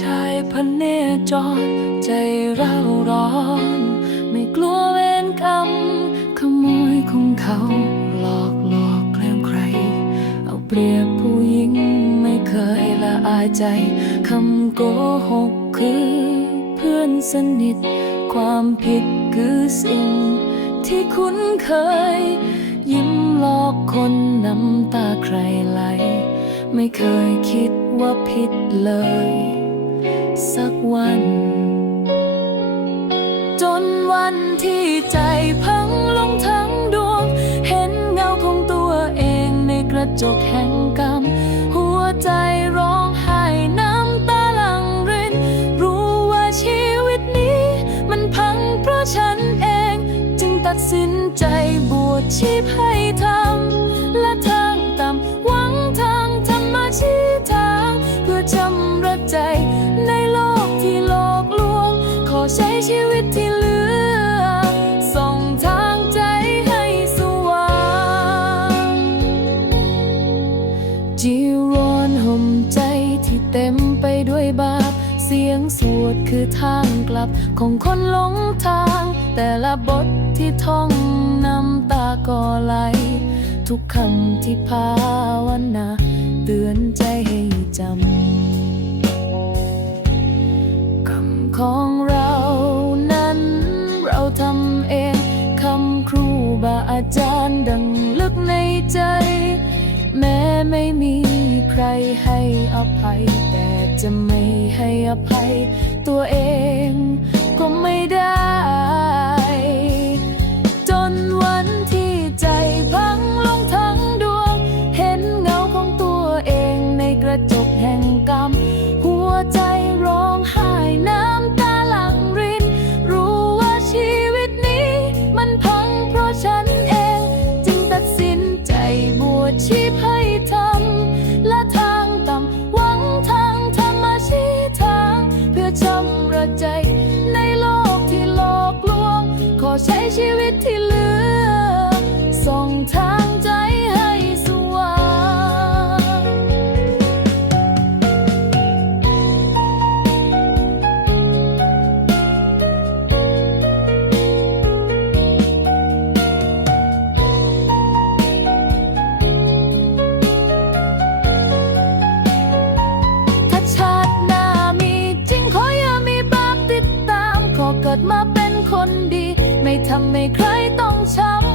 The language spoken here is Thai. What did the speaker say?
ชายพเนจร ใจเร่าร้อน ไม่กลัวเวรกรรม ขโมยของเขา หลอกหลอกแกล้งใคร เอาเปรียบผู้หญิงไม่เคยละอายใจ คำโกหกคือเพื่อนสนิท ความผิดคือสิ่ง ที่คุ้นเคย ยิ้มหลอกคนน้ำตาใครไหล ไม่เคยคิดว่าผิดเลย สักวัน จนวันที่ใจพังลงทั้งดวง เห็นเงาของตัวเองในกระจกแห่งกรรม หัวใจร้องไห้น้ำตาหลังริน รู้ว่าชีวิตนี้ มันพังเพราะฉันเอง จึงตัดสินใจบวชชีพให้ ชีวิตที่เหลือ ส่องทางใจให้สว่างจีวรห่มใจที่เต็มไปด้วยบาป เสียงสวดคือทางกลับของคนหลงทาง แต่ละบทที่ท่องน้ำตาก็ไหล ทุกคำที่ภาวนาเตือนใจาอาจารย์ดังลึกในใจ แม้ไม่มีใครให้อภัย แต่จะไม่ให้อภัย ตัวเองก็ไม่ได้ ส่งทางใจให้สว่างถ้าชาติหน้ามีจริงขออย่ามีบาปติดตาม ขอเกิดมาเป็นคนดี ไม่ทำให้ใครต้องช้ำ